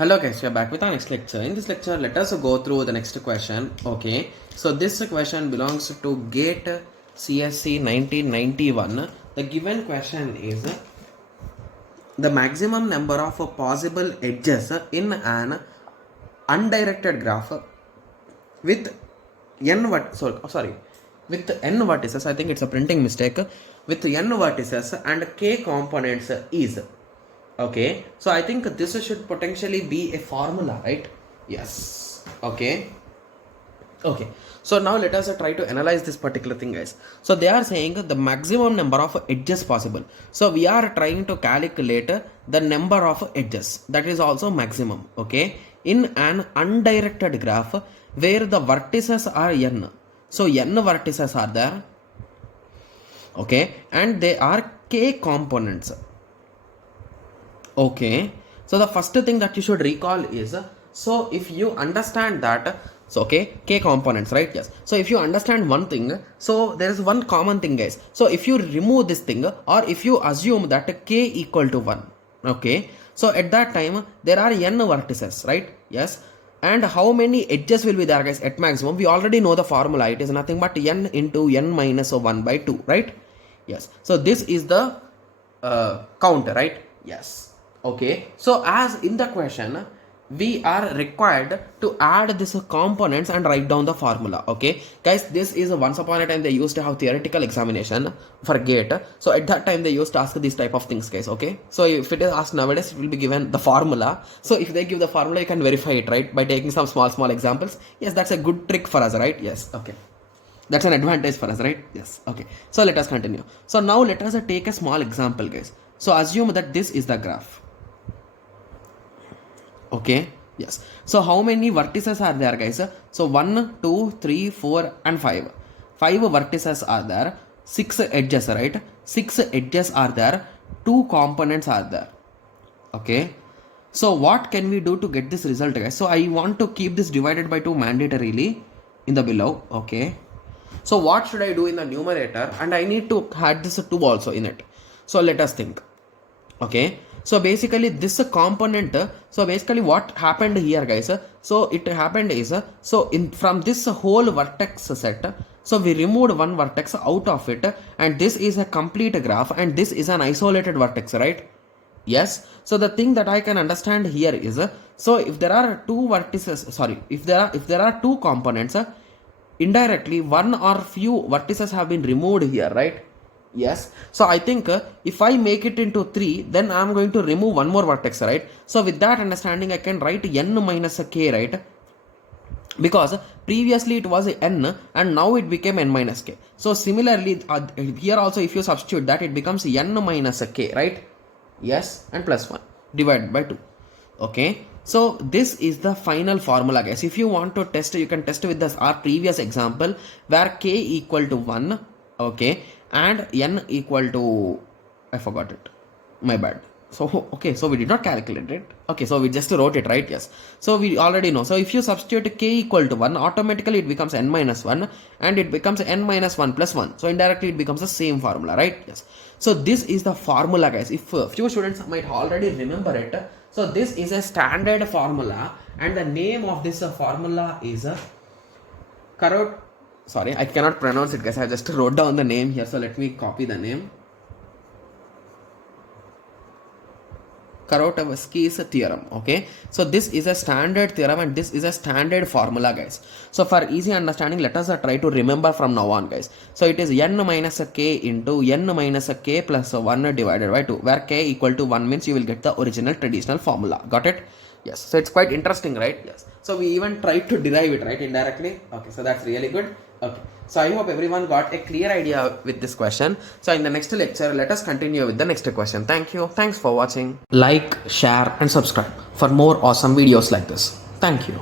Hello guys, we are back with our next lecture. In this lecture, let us go through the next question. Okay, so this question belongs to GATE CSC 1991. The given question is the maximum number of possible edges in an undirected graph with with n vertices. I think it's a printing mistake. With n vertices and k components is. Okay, so I think this should potentially be a formula, right? Yes. Okay, so now let us try to analyze this particular thing, guys. So they are saying the maximum number of edges possible. So we are trying to calculate the number of edges, that is also maximum. Okay, in an undirected graph where the vertices are n. So n vertices are there. Okay, and they are k components. Okay, so the first thing that you should recall is, so if you understand that, so okay, k components, right? Yes. So if you understand one thing, so there is one common thing, guys. So if you remove this thing, or if you assume that k equal to 1, okay, so at that time there are n vertices, right? Yes. And how many edges will be there, guys? At maximum, we already know the formula. It is nothing but n into n minus 1 by 2, right? Yes. So this is the count, right? Yes. Okay, so as in the question, we are required to add these components and write down the formula. Okay, guys, this is once upon a time they used to have theoretical examination for GATE. So at that time they used to ask these type of things, guys. Okay, so if it is asked nowadays, it will be given the formula. So if they give the formula, you can verify it, right, by taking some small examples. Yes, that's a good trick for us, right? Yes. Okay, that's an advantage for us, right? Yes. Okay, so let us continue. So now let us take a small example, guys. So assume that this is the graph. Okay, yes. So how many vertices are there, guys? So 1, 2, 3, 4 and 5. 5 vertices are there. 6 edges, right? 6 edges are there. 2 components are there. Okay. So what can we do to get this result, guys? So I want to keep this divided by 2 mandatorily in the below. Okay. So what should I do in the numerator? And I need to add this 2 also in it. So let us think. Okay. So basically this component, so basically what happened here, guys, so it happened is, so in from this whole vertex set, so we removed one vertex out of it, and this is a complete graph and this is an isolated vertex, right? Yes. So the thing that I can understand here is, so if there are two vertices, sorry, if there are two components, indirectly one or few vertices have been removed here, right? Yes. So I think if I make it into 3, then I am going to remove one more vertex, right? So with that understanding, I can write n minus k, right? Because previously it was n and now it became n minus k. So similarly, here also if you substitute that, it becomes n minus k, right? Yes, and plus 1 divided by 2. Okay. So this is the final formula, guys. If you want to test, you can test with this our previous example where k equal to 1. Okay, and n equal to, I forgot it, my bad. So okay, so we did not calculate it. Okay, so we just wrote it, right? Yes. So we already know. So if you substitute k equal to 1, automatically it becomes n minus 1 and it becomes n minus 1 plus 1. So indirectly it becomes the same formula, right? Yes. So this is the formula, guys. If few students might already remember it. So this is a standard formula and the name of this formula is sorry, I cannot pronounce it, guys. I just wrote down the name here. So let me copy the name. Karotowski's theorem. Okay. So this is a standard theorem and this is a standard formula, guys. So for easy understanding, let us try to remember from now on, guys. So it is n minus k into n minus k plus 1 divided by 2, where k equal to 1 means you will get the original traditional formula. Got it? Yes. So it's quite interesting, right? Yes. So we even tried to derive it, right, indirectly. Okay. So that's really good. Okay, so I hope everyone got a clear idea with this question. So in the next lecture, let us continue with the next question. Thank you. Thanks for watching. Like, share and subscribe for more awesome videos like this. Thank you.